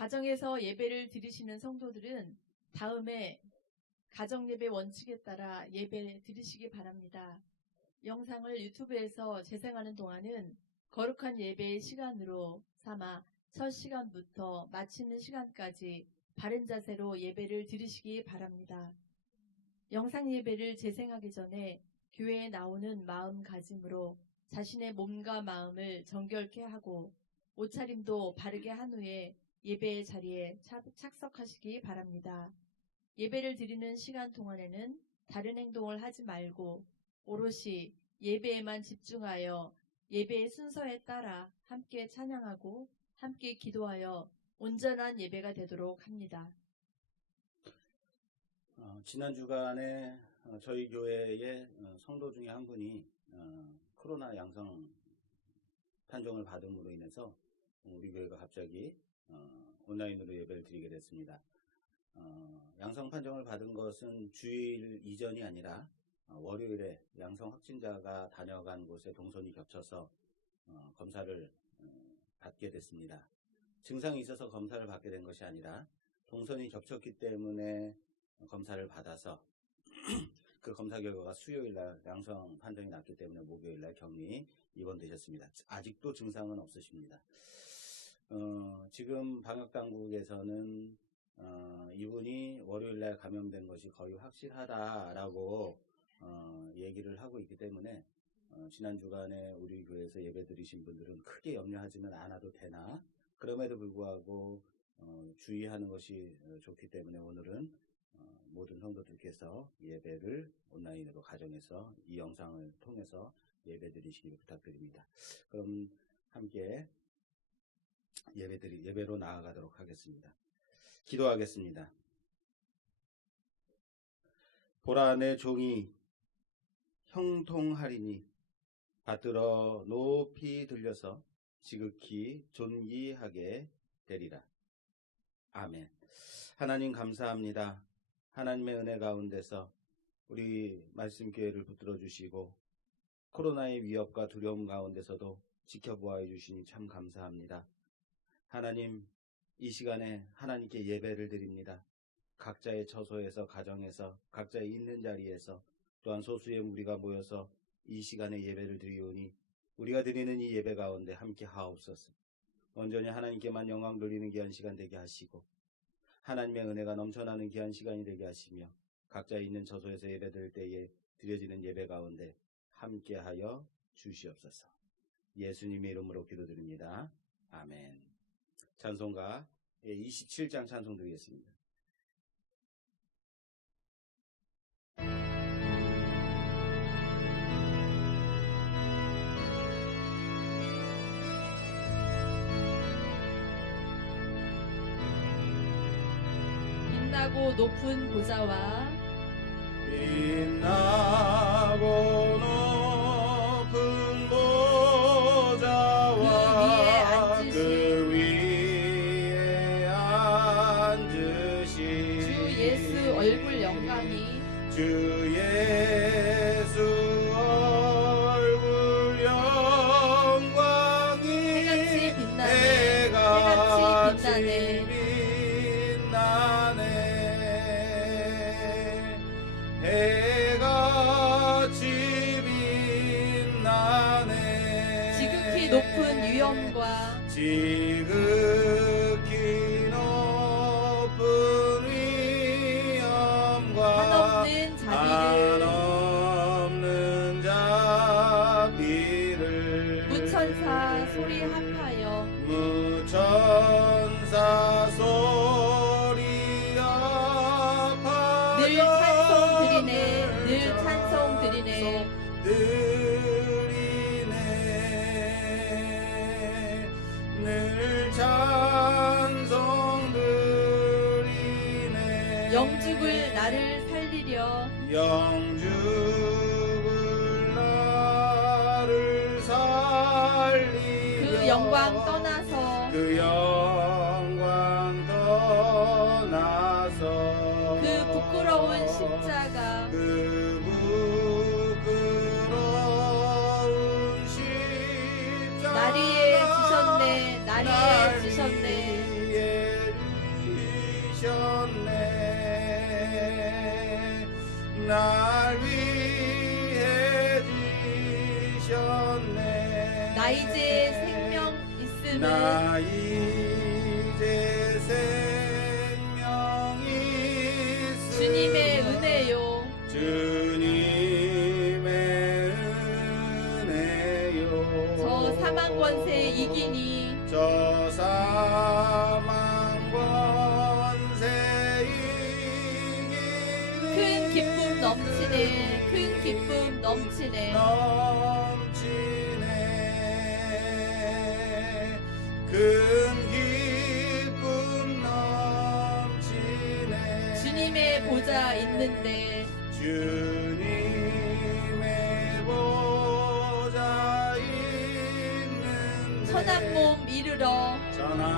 가정에서 예배를 드리시는 성도들은 다음에 가정예배 원칙에 따라 예배 드리시기 바랍니다. 영상을 유튜브에서 재생하는 동안은 거룩한 예배의 시간으로 삼아 첫 시간부터 마치는 시간까지 바른 자세로 예배를 드리시기 바랍니다. 영상 예배를 재생하기 전에 교회에 나오는 마음가짐으로 자신의 몸과 마음을 정결케 하고 옷차림도 바르게 한 후에 예배의 자리에 착석하시기 바랍니다. 예배를 드리는 시간 동안에는 다른 행동을 하지 말고 오롯이 예배에만 집중하여 예배의 순서에 따라 함께 찬양하고 함께 기도하여 온전한 예배가 되도록 합니다. 지난 주간에 저희 교회의 성도 중에 한 분이 코로나 양성 판정을 받음으로 인해서 우리 교회가 갑자기 온라인으로 예배를 드리게 됐습니다. 양성 판정을 받은 것은 주일 이전이 아니라 월요일에 양성 확진자가 다녀간 곳에 동선이 겹쳐서 검사를 받게 됐습니다. 증상이 있어서 검사를 받게 된 것이 아니라 동선이 겹쳤기 때문에 검사를 받아서 그 검사 결과가 수요일날 양성 판정이 났기 때문에 목요일날 격리 입원되셨습니다. 아직도 증상은 없으십니다. 지금 방역당국에서는 이분이 월요일날 감염된 것이 거의 확실하다라고 얘기를 하고 있기 때문에 지난 주간에 우리 교회에서 예배 드리신 분들은 크게 염려하지는 않아도 되나, 그럼에도 불구하고 주의하는 것이 좋기 때문에 오늘은 모든 성도들께서 예배를 온라인으로 가정에서 이 영상을 통해서 예배 드리시기를 부탁드립니다. 그럼 함께 예배로 나아가도록 하겠습니다. 기도하겠습니다. 보라, 내 종이 형통하리니 받들어 높이 들려서 지극히 존귀하게 되리라. 아멘. 하나님 감사합니다. 하나님의 은혜 가운데서 우리 말씀교회를 붙들어 주시고 코로나의 위협과 두려움 가운데서도 지켜보아 주시니 참 감사합니다. 하나님, 이 시간에 하나님께 예배를 드립니다. 각자의 처소에서, 가정에서, 각자의 있는 자리에서, 또한 소수의 무리가 모여서 이 시간에 예배를 드리오니 우리가 드리는 이 예배 가운데 함께 하옵소서. 온전히 하나님께만 영광 돌리는 귀한 시간 되게 하시고 하나님의 은혜가 넘쳐나는 귀한 시간이 되게 하시며 각자 있는 처소에서 예배 드릴 때에 드려지는 예배 가운데 함께하여 주시옵소서. 예수님의 이름으로 기도드립니다. 아멘. 찬송가 27장 찬송 드리겠습니다. 빛나고 높은 보좌와 빛나고 높은 보좌와 그 위에 앉으신 주 예수 얼굴 영광이 주 예수 얼굴 영광이 해같이 빛나네. 해같이 빛나네. 해같이 빛나네. 지극히 높은 위엄과 지극히 높은 위엄과 한없는 자비를 무천사 소리 합하여 무천사 소리 합하여 늘 찬송 드리네. 늘 찬송 드리네. 영죽을 나를 살리려 영죽을 나를 살리려 그 영광 떠나서 그 영광 떠나서 그 부끄러운 십자가 그 부끄러운 십자가 나리에 지셨네. 나리에 지셨네. 나리에 날 위해 지셨네. 나 이제 생명 있음을 나 이제 생명 있음을 주님의 은혜요 주님의 은혜요 저 사망 권세 이기니 저 사망 권세 이기니 큰 기쁨 넘치네 큰 기쁨 넘치네 큰 기쁨 넘치네 주님의 보좌 있는데 주님의 보좌 있는데 천한 몸 이르러 천한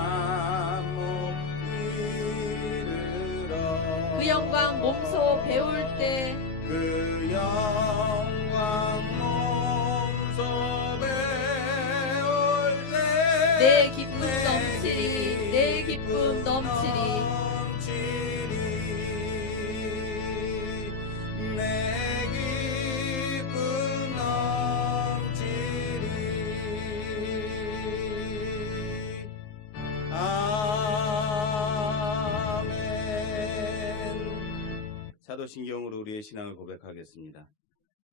몸 이르러 그 영광 몸소 배울 때 그 영광 몸소 배울 때 내 기쁨 넘치리 내 기쁨 넘치리 내 기쁨 넘치리 아멘. 사도신경으로 우리의 신앙을 고백하겠습니다.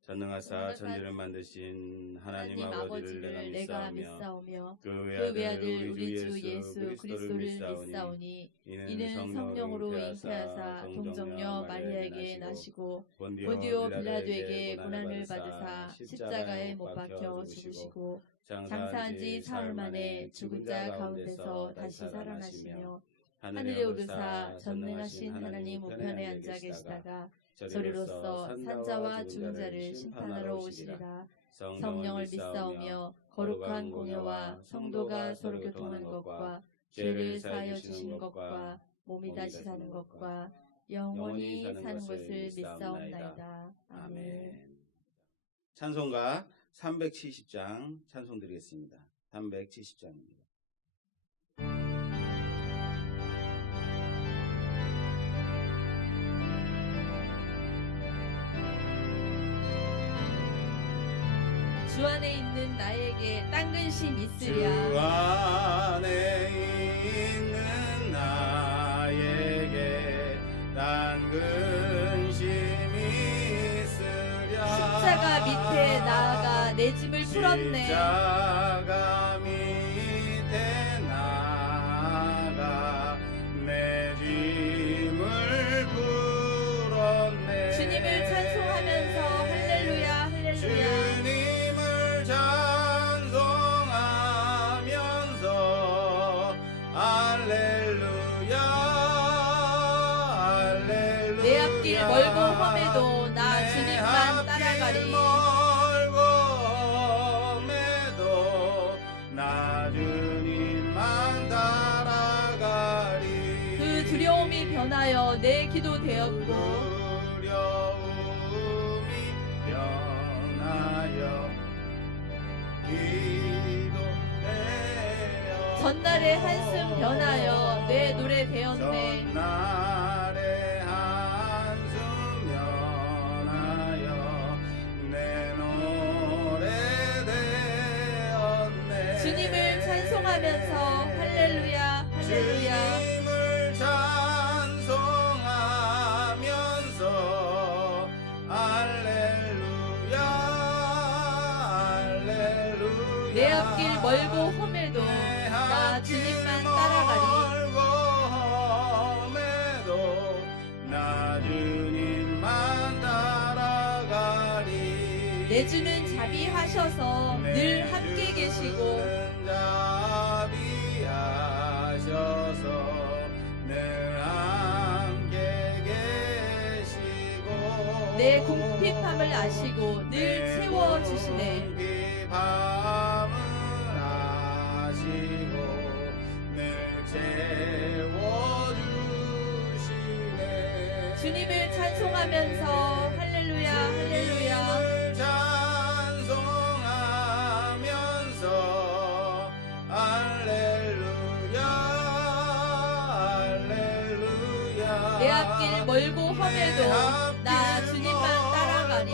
전능하사 천지를 만드신 하나님 아버지를 내가 믿사오며 그 그 외아들 우리 주 예수 그리스도를 그리스도를 믿사오니 이는 성령으로 잉태하사 동정녀 마리아에게 나시고 본디오 빌라도에게 고난을 받으사 십자가에 못 박혀 죽으시고 장사한 지 사흘 만에 죽은 자 가운데서 다시 살아나시며 하늘에 오르사 전능하신 하나님 우편에 앉아 계시다가 저리로서 산자와 죽은 자를 심판하러 오시리라. 성령을 믿사오며 거룩한 공예와 성도가 서로 교통하는 것과 죄를 사하여 주시는 것과 몸이 다시 사는 것과 영원히 사는 것을 믿사옵나이다. 아멘. 찬송가 370장 찬송 드리겠습니다. 370장입니다. 주 안에 있는 나에게 딴 근심 주 있으랴. 안에 있는 나에게 딴 근심이 있으랴. 십자가 밑에 나아가 내 짐을 풀었네. 십자가 밑에 나아가 내 짐을 풀었네. 주님을 찬송하면서 할렐루야 할렐루야. 주님을 찬송하면서 할렐루야 할렐루야. 내 앞길 멀고 험해도 나 주님만 따라가리. 멀고 험해도 나 주님만 따라가리. 그 두려움이 변하여 내 기도 되었고 두려움이 변하여 기도되어 전날의 한숨 변하여 내 노래 되었네. 전날의 한숨 변하여 내 노래 되었네. 주님을 찬송하면서 할렐루야 할렐루야. 주님을 찬송하면서 할렐루야 할렐루야. 내 앞길 멀고 험해도 나 주님만 따라가리. 멀고 험해도 나 주님만 따라가리. 내 주는 자비하셔서 늘 함께 계시고 자비하셔서 늘 함께 계시고 내 궁핍함을 아시고 늘 채워주시네. 궁핍함을 아시고 늘 채워주시네. 주님을 찬송하면서 할렐루야 할렐루야. 주님을 찬송하면서 할렐루야 할렐루야. 앞길 멀고 험해도 나 주님만 따라가리.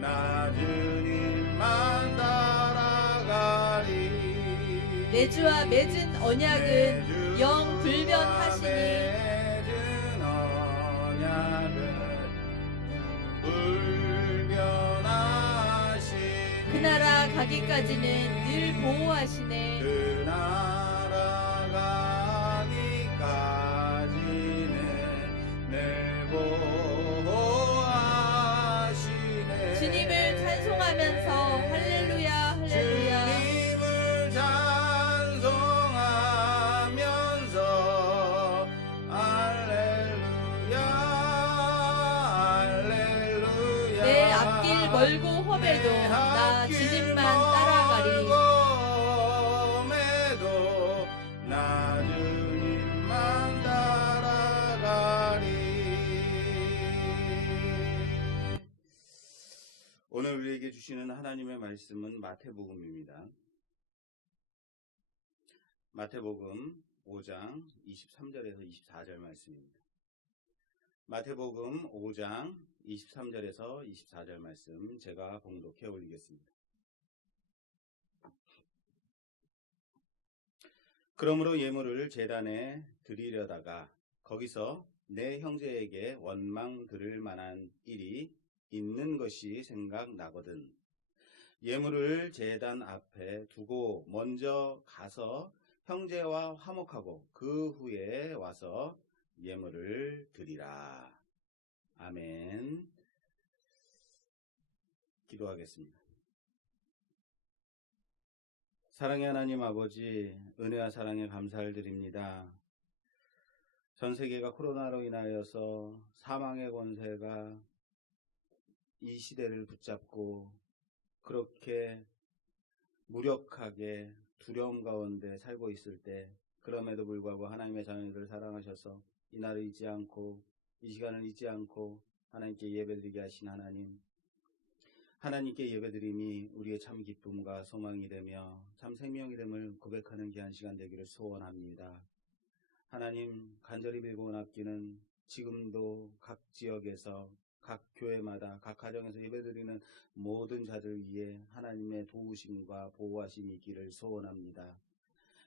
나 주님만 따라가리. 내 주와 맺은 언약은 영 불변하시니 맺은 언약은 불변하시니 그 나라 가기까지는 늘 보호하시네. 그 나라 가기까지는 늘 보호하시네. 주님을 찬송하면서 할렐루야 할렐루야. 주님을 찬송하면서 할렐루야 할렐루야. 내 앞길 멀고 험해도 나 주님만 따라가리. 험해도 나 주님만 따라가리. 오늘 우리에게 주시는 하나님의 말씀은 마태복음입니다. 마태복음 5장 23절에서 24절 말씀입니다. 마태복음 5장 23절에서 24절 말씀 제가 봉독해 올리겠습니다. 그러므로 예물을 제단에 드리려다가 거기서 내 형제에게 원망 들을 만한 일이 있는 것이 생각나거든 예물을 제단 앞에 두고 먼저 가서 형제와 화목하고 그 후에 와서 예물을 드리라. 아멘. 기도하겠습니다. 사랑의 하나님 아버지, 은혜와 사랑에 감사를 드립니다. 전 세계가 코로나로 인하여서 사망의 권세가 이 시대를 붙잡고 그렇게 무력하게 두려움 가운데 살고 있을 때 그럼에도 불구하고 하나님의 자녀들을 사랑하셔서 이날을 잊지 않고 이 시간을 잊지 않고 하나님께 예배드리게 하신 하나님, 하나님께 예배드림이 우리의 참 기쁨과 소망이 되며 참 생명이 됨을 고백하는 귀한 시간 되기를 소원합니다. 하나님, 간절히 빌고 아끼는 지금도 각 지역에서 각 교회마다 각 가정에서 예배드리는 모든 자들 위해 하나님의 도우심과 보호하심이 있기를 소원합니다.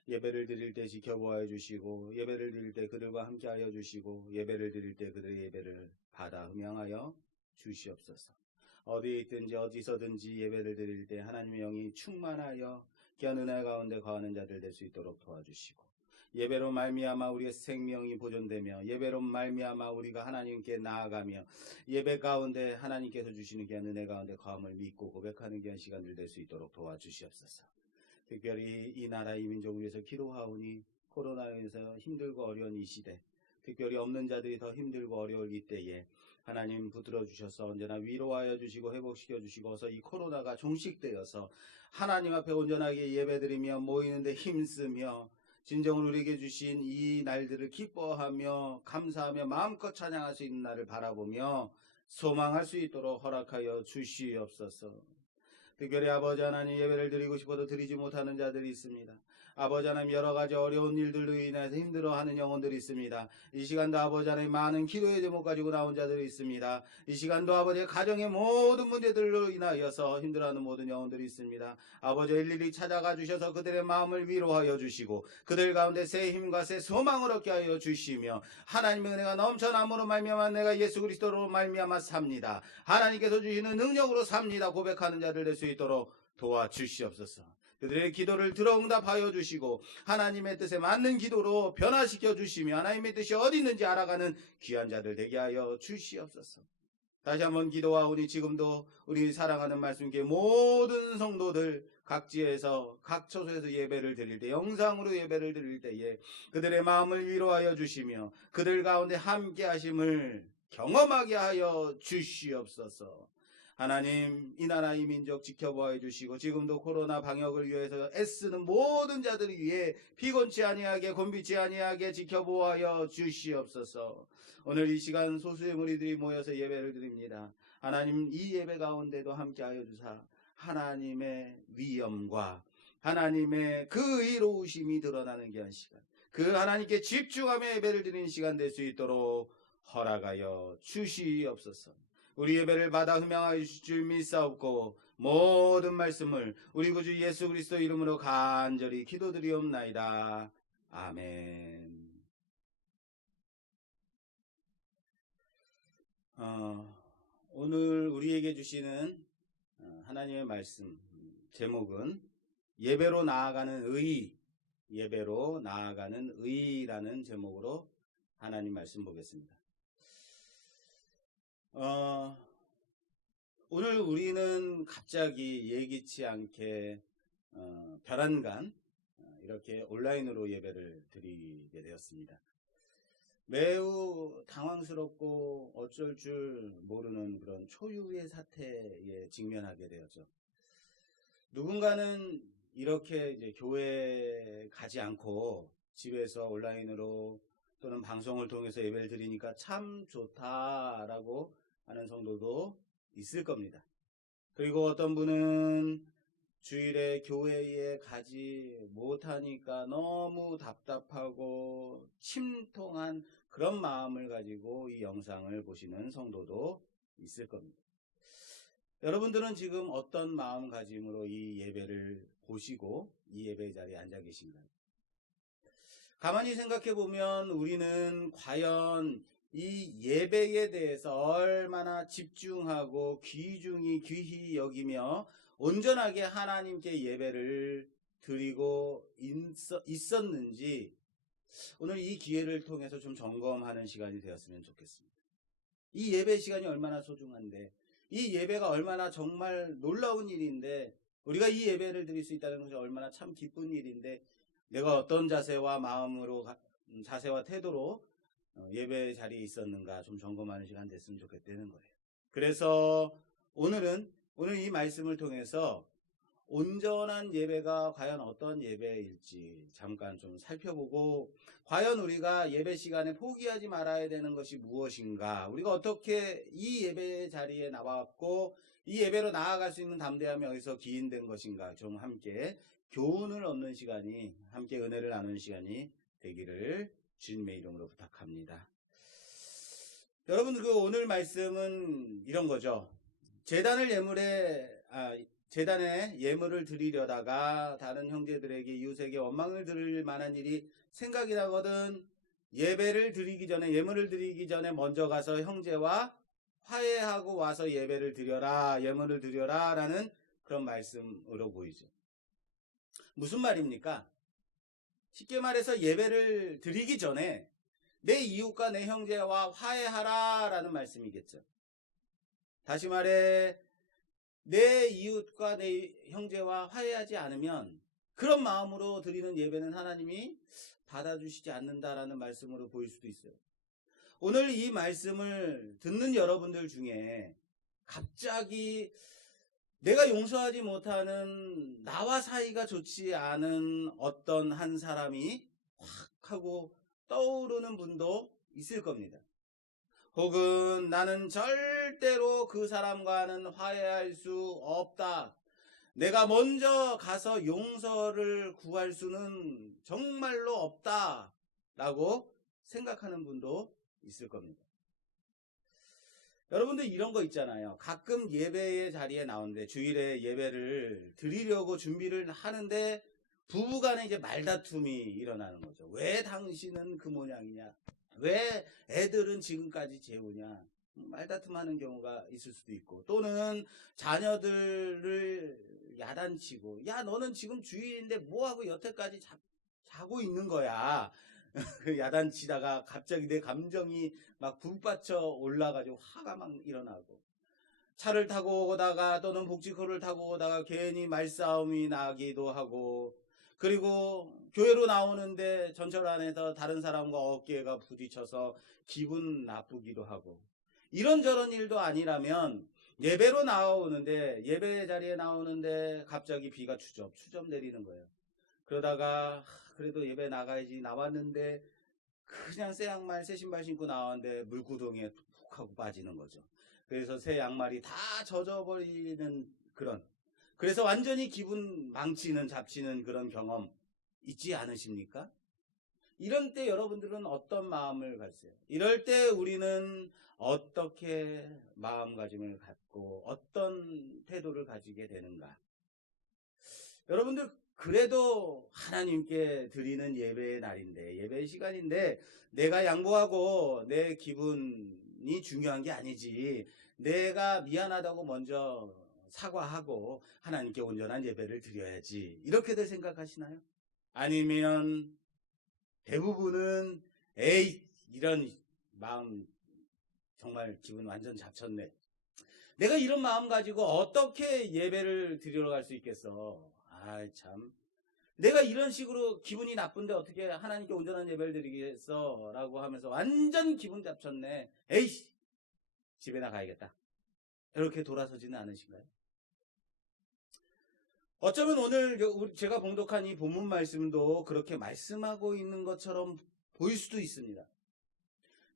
예배를 드릴 때 지켜보아 주시고 예배를 드릴 때 그들과 함께하여 주시고 예배를 드릴 때 그들의 예배를 받아 흠양하여 주시옵소서. 어디에 있든지 어디서든지 예배를 드릴 때 하나님의 영이 충만하여 귀한 은혜 가운데 거하는 자들 될 수 있도록 도와주시고 예배로 말미암아 우리의 생명이 보존되며 예배로 말미암아 우리가 하나님께 나아가며 예배 가운데 하나님께서 주시는 귀한 은혜 가운데 거함을 믿고 고백하는 귀한 시간들 될 수 있도록 도와주시옵소서. 특별히 이 나라 이 민족을 위해서 기도하오니 코로나로 인해서 힘들고 어려운 이 시대, 특별히 없는 자들이 더 힘들고 어려울 이때에 하나님 붙들어 주셔서 언제나 위로하여 주시고 회복시켜 주시고 어서 이 코로나가 종식되어서 하나님 앞에 온전하게 예배드리며 모이는데 힘쓰며 진정으로 우리에게 주신 이 날들을 기뻐하며 감사하며 마음껏 찬양할 수 있는 날을 바라보며 소망할 수 있도록 허락하여 주시옵소서. 특별히 아버지 하나님 예배를 드리고 싶어도 드리지 못하는 자들이 있습니다. 아버지 하나님 여러 가지 어려운 일들로 인해서 힘들어하는 영혼들이 있습니다. 이 시간도 아버지 하나님 많은 기도의 제목 가지고 나온 자들이 있습니다. 이 시간도 아버지의 가정의 모든 문제들로 인하여서 힘들어하는 모든 영혼들이 있습니다. 아버지 일일이 찾아가 주셔서 그들의 마음을 위로하여 주시고 그들 가운데 새 힘과 새 소망을 얻게 하여 주시며 하나님의 은혜가 넘쳐남으로 말미암아 내가 예수 그리스도로 말미암아 삽니다. 하나님께서 주시는 능력으로 삽니다. 고백하는 자들 될 수 있도록 도와주시옵소서. 그들의 기도를 들어 응답하여 주시고 하나님의 뜻에 맞는 기도로 변화시켜 주시며 하나님의 뜻이 어디 있는지 알아가는 귀한 자들 되게 하여 주시옵소서. 다시 한번 기도하오니 지금도 우리 사랑하는 말씀께 모든 성도들 각지에서 각 처소에서 예배를 드릴 때 영상으로 예배를 드릴 때에 그들의 마음을 위로하여 주시며 그들 가운데 함께 하심을 경험하게 하여 주시옵소서. 하나님 이 나라 이 민족 지켜보아 주시고 지금도 코로나 방역을 위해서 애쓰는 모든 자들을 위해 피곤치 아니하게 곤비치 아니하게 지켜보아 주시옵소서. 오늘 이 시간 소수의 무리들이 모여서 예배를 드립니다. 하나님 이 예배 가운데도 함께하여 주사 하나님의 위엄과 하나님의 그 의로우심이 드러나는 귀한 시간, 그 하나님께 집중하며 예배를 드리는 시간 될 수 있도록 허락하여 주시옵소서. 우리 예배를 받아 흠양하여 주실 줄 믿사옵고 모든 말씀을 우리 구주 예수 그리스도 이름으로 간절히 기도드리옵나이다. 아멘. 오늘 우리에게 주시는 하나님의 말씀 제목은 예배로 나아가는 의, 예배로 나아가는 의라는 제목으로 하나님 말씀 보겠습니다. 오늘 우리는 갑자기 예기치 않게 별안간 이렇게 온라인으로 예배를 드리게 되었습니다. 매우 당황스럽고 어쩔 줄 모르는 그런 초유의 사태에 직면하게 되었죠. 누군가는 이렇게 이제 교회 가지 않고 집에서 온라인으로 또는 방송을 통해서 예배를 드리니까 참 좋다라고 하는 성도도 있을 겁니다. 그리고 어떤 분은 주일에 교회에 가지 못하니까 너무 답답하고 침통한 그런 마음을 가지고 이 영상을 보시는 성도도 있을 겁니다. 여러분들은 지금 어떤 마음가짐으로 이 예배를 보시고 이 예배 자리에 앉아 계신가요? 가만히 생각해 보면 우리는 과연 이 예배에 대해서 얼마나 집중하고 귀히 여기며 온전하게 하나님께 예배를 드리고 있었는지 오늘 이 기회를 통해서 좀 점검하는 시간이 되었으면 좋겠습니다. 이 예배 시간이 얼마나 소중한데, 이 예배가 얼마나 정말 놀라운 일인데, 우리가 이 예배를 드릴 수 있다는 것이 얼마나 참 기쁜 일인데, 내가 어떤 자세와 마음으로, 자세와 태도로 예배 자리에 있었는가 좀 점검하는 시간 됐으면 좋겠다는 거예요. 그래서 오늘 이 말씀을 통해서 온전한 예배가 과연 어떤 예배일지 잠깐 좀 살펴보고, 과연 우리가 예배 시간에 포기하지 말아야 되는 것이 무엇인가, 우리가 어떻게 이 예배 자리에 나왔고 이 예배로 나아갈 수 있는 담대함이 어디서 기인된 것인가, 좀 함께 교훈을 얻는 시간이, 함께 은혜를 나누는 시간이 되기를 주님의 이름으로 부탁합니다. 여러분, 오늘 말씀은 이런 거죠. 재단에 예물을 드리려다가 다른 형제들에게, 이웃에게 원망을 들을 만한 일이 생각이 나거든 예물을 드리기 전에 먼저 가서 형제와 화해하고 와서 예물을 드려라 라는 그런 말씀으로 보이죠. 무슨 말입니까? 쉽게 말해서 예배를 드리기 전에 내 이웃과 내 형제와 화해하라 라는 말씀이겠죠. 다시 말해, 내 이웃과 내 형제와 화해하지 않으면 그런 마음으로 드리는 예배는 하나님이 받아주시지 않는다라는 말씀으로 보일 수도 있어요. 오늘 이 말씀을 듣는 여러분들 중에 갑자기 내가 용서하지 못하는, 나와 사이가 좋지 않은 어떤 한 사람이 확 하고 떠오르는 분도 있을 겁니다. 혹은 나는 절대로 그 사람과는 화해할 수 없다, 내가 먼저 가서 용서를 구할 수는 정말로 없다 라고 생각하는 분도 있을 겁니다. 여러분들 이런 거 있잖아요. 가끔 예배의 자리에 나오는데, 주일에 예배를 드리려고 준비를 하는데 부부간에 이제 말다툼이 일어나는 거죠. 왜 당신은 그 모양이냐, 왜 애들은 지금까지 재우냐, 말다툼하는 경우가 있을 수도 있고, 또는 자녀들을 야단치고, 야 너는 지금 주일인데 뭐하고 여태까지 자고 있는 거야. 그 야단치다가 갑자기 내 감정이 막 북받쳐 올라가지고 화가 막 일어나고, 차를 타고 오다가 또는 복지코를 타고 오다가 괜히 말싸움이 나기도 하고, 그리고 교회로 나오는데 전철 안에서 다른 사람과 어깨가 부딪혀서 기분 나쁘기도 하고, 이런저런 일도 아니라면 예배로 나오는데, 예배 자리에 나오는데 갑자기 비가 추접 내리는 거예요. 그러다가 그래도 예배 나가야지 나왔는데 그냥 새 양말, 새 신발 신고 나왔는데 물구덩이에 푹 하고 빠지는 거죠. 그래서 새 양말이 다 젖어버리는 그런, 그래서 완전히 기분 잡치는 그런 경험 있지 않으십니까? 이런 때 여러분들은 어떤 마음을 가지세요? 이럴 때 우리는 어떻게 마음가짐을 갖고 어떤 태도를 가지게 되는가? 여러분들 그래도 하나님께 드리는 예배의 날인데, 예배의 시간인데 내가 양보하고 내 기분이 중요한 게 아니지, 내가 미안하다고 먼저 사과하고 하나님께 온전한 예배를 드려야지, 이렇게들 생각하시나요? 아니면 대부분은 에이 이런 마음 정말 기분 완전 잡쳤네, 내가 이런 마음 가지고 어떻게 예배를 드리러 갈 수 있겠어, 아이 참 내가 이런 식으로 기분이 나쁜데 어떻게 하나님께 온전한 예배를 드리겠어 라고 하면서 완전 기분 잡쳤네, 에이씨 집에나 가야겠다, 이렇게 돌아서지는 않으신가요? 어쩌면 오늘 제가 봉독한 이 본문 말씀도 그렇게 말씀하고 있는 것처럼 보일 수도 있습니다.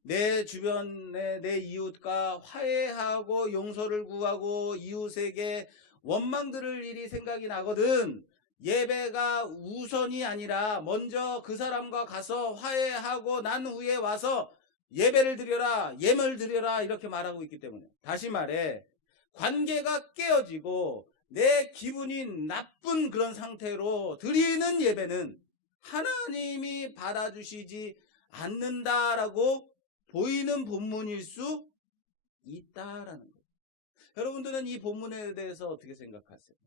내 주변에 내 이웃과 화해하고 용서를 구하고 이웃에게 원망 들을 일이 생각이 나거든 예배가 우선이 아니라 먼저 그 사람과 가서 화해하고 난 후에 와서 예배를 드려라, 예물을 드려라, 이렇게 말하고 있기 때문에, 다시 말해 관계가 깨어지고 내 기분이 나쁜 그런 상태로 드리는 예배는 하나님이 받아주시지 않는다라고 보이는 본문일 수 있다라는 거예요. 여러분들은 이 본문에 대해서 어떻게 생각하세요?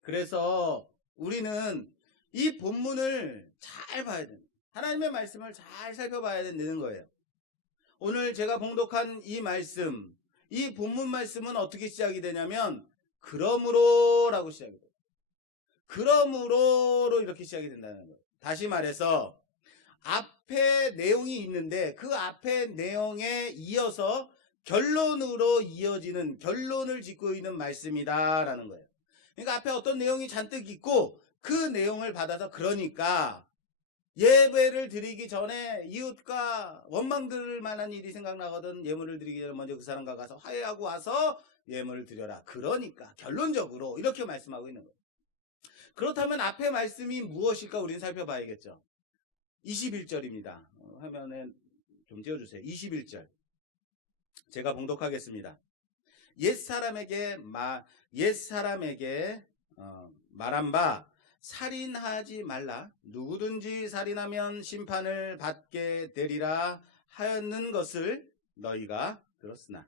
그래서 우리는 이 본문을 잘 봐야 됩니다. 하나님의 말씀을 잘 살펴봐야 되는 거예요. 오늘 제가 봉독한 이 말씀, 이 본문 말씀은 어떻게 시작이 되냐면 그러므로 라고 시작이 돼요. 그러므로로 이렇게 시작이 된다는 거예요. 다시 말해서 앞에 내용이 있는데 그 앞에 내용에 이어서 결론으로 이어지는, 결론을 짓고 있는 말씀이다라는 거예요. 그러니까 앞에 어떤 내용이 잔뜩 있고 그 내용을 받아서, 그러니까 예배를 드리기 전에 이웃과 원망 들을 만한 일이 생각나거든 예물을 드리기 전에 먼저 그 사람과 가서 화해하고 와서 예물을 드려라, 그러니까 결론적으로 이렇게 말씀하고 있는 거예요. 그렇다면 앞에 말씀이 무엇일까 우리는 살펴봐야겠죠. 21절입니다. 화면에 좀 띄워주세요. 21절 제가 봉독하겠습니다. 옛사람에게 말한 바 살인하지 말라, 누구든지 살인하면 심판을 받게 되리라 하였는 것을 너희가 들었으나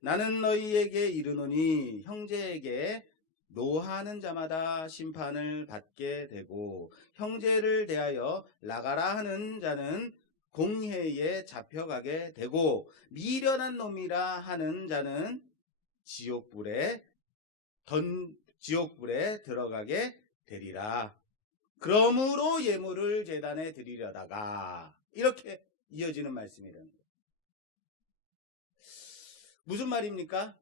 나는 너희에게 이르노니 형제에게 노하는 자마다 심판을 받게 되고 형제를 대하여 나가라 하는 자는 공회에 잡혀가게 되고 미련한 놈이라 하는 자는 지옥불에 들어가게 되리라. 그러므로 예물을 제단에 드리려다가, 이렇게 이어지는 말씀이라는 거예요. 무슨 말입니까?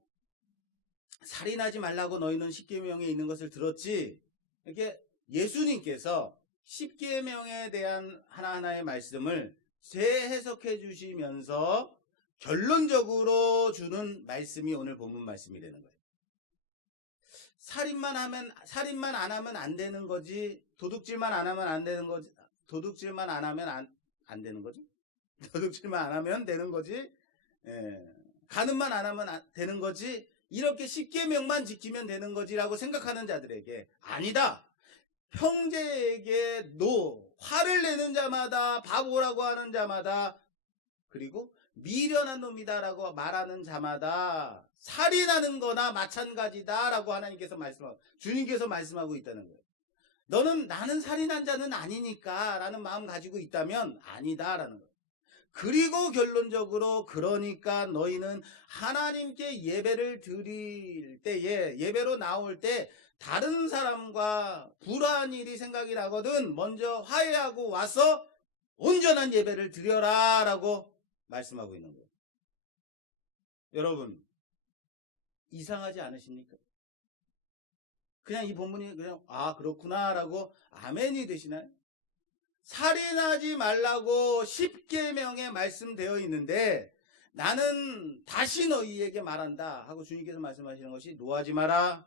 살인하지 말라고 너희는 십계명에 있는 것을 들었지, 이렇게 예수님께서 십계명에 대한 하나하나의 말씀을 재해석해 주시면서 결론적으로 주는 말씀이 오늘 본문 말씀이 되는 거예요. 살인만 안 하면 안 되는 거지, 도둑질만 안 하면 안 되는 거지, 도둑질만 안 하면 안 되는 거지, 도둑질만 안 하면 되는 거지, 간음만 안 하면 되는 거지, 이렇게 십계명만 지키면 되는 거지라고 생각하는 자들에게, 아니다, 형제에게 화를 내는 자마다, 바보라고 하는 자마다, 그리고 미련한 놈이다라고 말하는 자마다 살인하는 거나 마찬가지다라고 주님께서 말씀하고 있다는 거예요. 나는 살인한 자는 아니니까 라는 마음 가지고 있다면 아니다라는 거예요. 그리고 결론적으로, 그러니까 너희는 하나님께 예배를 드릴 때에, 예배로 나올 때 다른 사람과 불화한 일이 생각이 나거든 먼저 화해하고 와서 온전한 예배를 드려라 라고 말씀하고 있는 거예요. 여러분, 이상하지 않으십니까? 그냥 이 본문이 그냥 그렇구나 라고 아멘이 되시나요? 살인하지 말라고 십계명에 말씀되어 있는데 나는 다시 너희에게 말한다 하고 주님께서 말씀하시는 것이, 노하지 마라,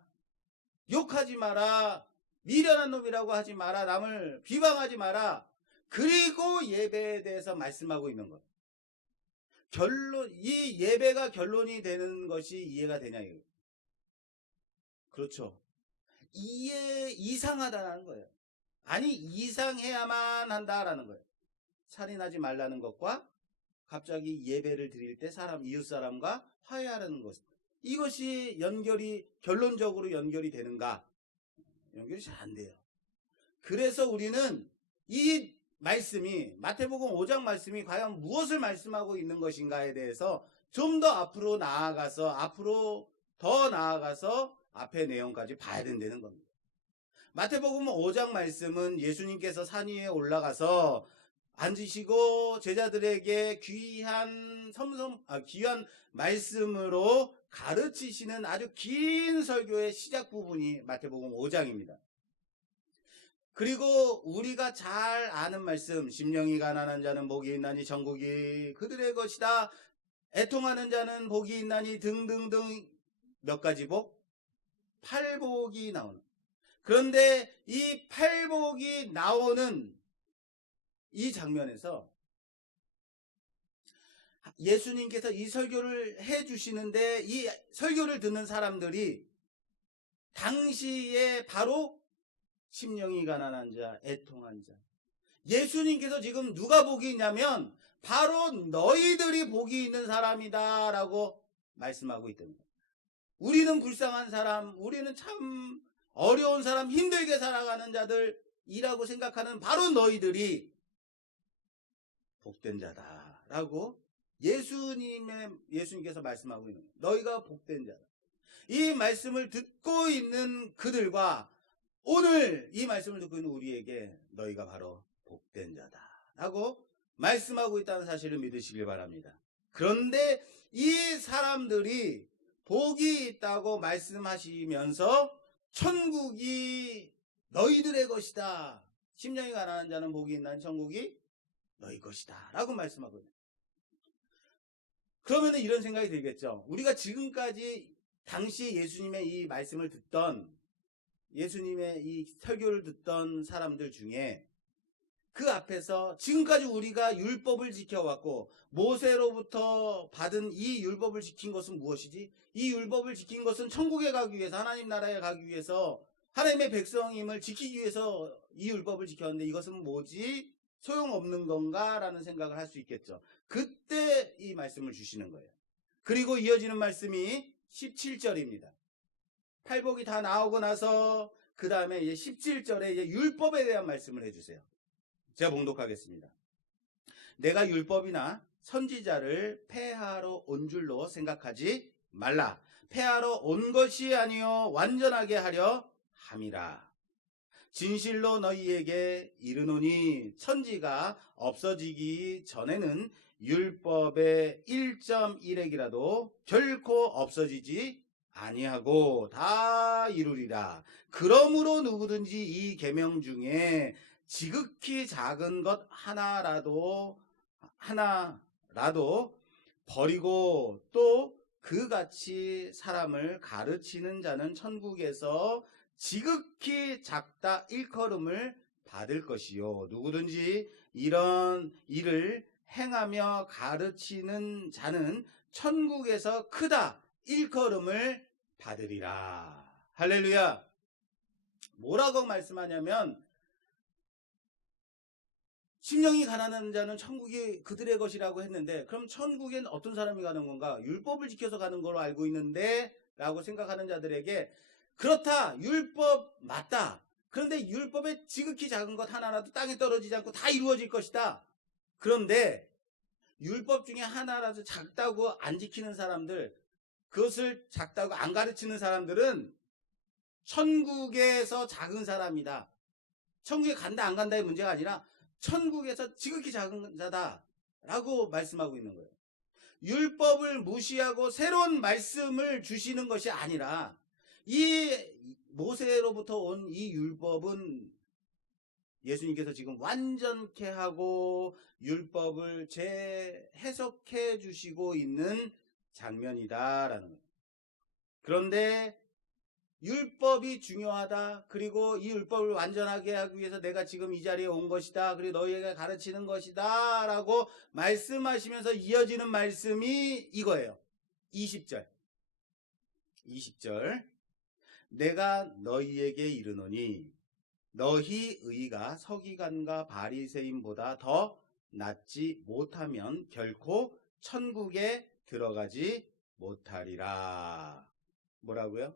욕하지 마라, 미련한 놈이라고 하지 마라, 남을 비방하지 마라, 그리고 예배에 대해서 말씀하고 있는 거예요. 이 예배가 결론이 되는 것이 이해가 되냐 이거예요. 그렇죠. 이상하다는 거예요. 아니 이상해야만 한다라는 거예요. 살인하지 말라는 것과 갑자기 예배를 드릴 때 이웃 사람과 화해하라는 것. 이것이 결론적으로 연결이 되는가? 연결이 잘 안 돼요. 그래서 우리는 이 말씀이, 마태복음 5장 말씀이 과연 무엇을 말씀하고 있는 것인가에 대해서 좀 더 앞으로 더 나아가서 앞의 내용까지 봐야 된다는 겁니다. 마태복음 5장 말씀은 예수님께서 산 위에 올라가서 앉으시고 제자들에게 귀한 말씀으로 가르치시는 아주 긴 설교의 시작 부분이 마태복음 5장입니다. 그리고 우리가 잘 아는 말씀, 심령이 가난한 자는 복이 있나니 천국이 그들의 것이다. 애통하는 자는 복이 있나니 등등등 몇 가지 복? 8복이 나오는. 그런데 이 8복이 나오는 이 장면에서 예수님께서 이 설교를 해주시는데 이 설교를 듣는 사람들이 당시에 바로 심령이 가난한 자, 애통한 자. 예수님께서 지금 누가 복이 있냐면 바로 너희들이 복이 있는 사람이다 라고 말씀하고 있답니다. 우리는 불쌍한 사람, 우리는 참 어려운 사람, 힘들게 살아가는 자들이라고 생각하는 바로 너희들이 복된 자다라고 예수님께서 말씀하고 있는 거예요. 너희가 복된 자다. 이 말씀을 듣고 있는 그들과 오늘 이 말씀을 듣고 있는 우리에게 너희가 바로 복된 자다라고 말씀하고 있다는 사실을 믿으시길 바랍니다. 그런데 이 사람들이 복이 있다고 말씀하시면서 천국이 너희들의 것이다. 심령이 가난한 자는 복이 있나니 천국이 너희 것이다 라고 말씀하고 있는. 그러면 이런 생각이 들겠죠. 우리가 지금까지 당시 예수님의 이 말씀을 듣던, 예수님의 이 설교를 듣던 사람들 중에 그 앞에서 지금까지 우리가 율법을 지켜왔고 모세로부터 받은 이 율법을 지킨 것은 무엇이지? 이 율법을 지킨 것은 천국에 가기 위해서, 하나님 나라에 가기 위해서, 하나님의 백성임을 지키기 위해서 이 율법을 지켰는데 이것은 뭐지? 소용없는 건가? 라는 생각을 할 수 있겠죠. 그때 이 말씀을 주시는 거예요. 그리고 이어지는 말씀이 17절입니다. 팔복이 다 나오고 나서 그 다음에 17절에 율법에 대한 말씀을 해주세요. 제가 봉독하겠습니다. 내가 율법이나 선지자를 폐하러 온 줄로 생각하지 말라. 폐하러 온 것이 아니요 완전하게 하려 함이라. 진실로 너희에게 이르노니 천지가 없어지기 전에는 율법의 1.1핵이라도 결코 없어지지 아니하고 다 이루리라. 그러므로 누구든지 이 계명 중에 지극히 작은 것 하나라도 버리고 또 그같이 사람을 가르치는 자는 천국에서 지극히 작다 일컬음을 받을 것이요. 누구든지 이런 일을 행하며 가르치는 자는 천국에서 크다 일컬음을 받으리라. 할렐루야. 뭐라고 말씀하냐면 심령이 가난한 자는 천국이 그들의 것이라고 했는데 그럼 천국엔 어떤 사람이 가는 건가? 율법을 지켜서 가는 걸로 알고 있는데 라고 생각하는 자들에게 그렇다. 율법 맞다. 그런데 율법의 지극히 작은 것 하나라도 땅에 떨어지지 않고 다 이루어질 것이다. 그런데 율법 중에 하나라도 작다고 안 지키는 사람들, 그것을 작다고 안 가르치는 사람들은 천국에서 작은 사람이다. 천국에 간다 안 간다의 문제가 아니라 천국에서 지극히 작은 자다 라고 말씀하고 있는 거예요. 율법을 무시하고 새로운 말씀을 주시는 것이 아니라 이 모세로부터 온 이 율법은 예수님께서 지금 완전케 하고 율법을 재해석해 주시고 있는 장면이다라는 거예요. 그런데 율법이 중요하다. 그리고 이 율법을 완전하게 하기 위해서 내가 지금 이 자리에 온 것이다. 그리고 너희에게 가르치는 것이다. 라고 말씀하시면서 이어지는 말씀이 이거예요. 20절. 20절. 내가 너희에게 이르노니 너희 의가 서기관과 바리새인보다 더 낫지 못하면 결코 천국에 들어가지 못하리라. 뭐라고요?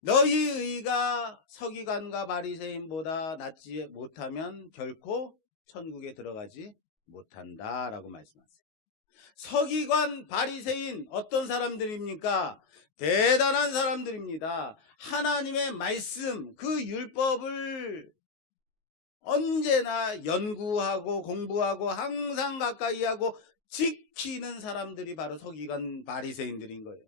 너희 의가 서기관과 바리새인보다 낫지 못하면 결코 천국에 들어가지 못한다라고 말씀하세요. 서기관, 바리새인 어떤 사람들입니까? 대단한 사람들입니다. 하나님의 말씀, 그 율법을 언제나 연구하고 공부하고 항상 가까이 하고 지키는 사람들이 바로 서기관, 바리새인들인 거예요.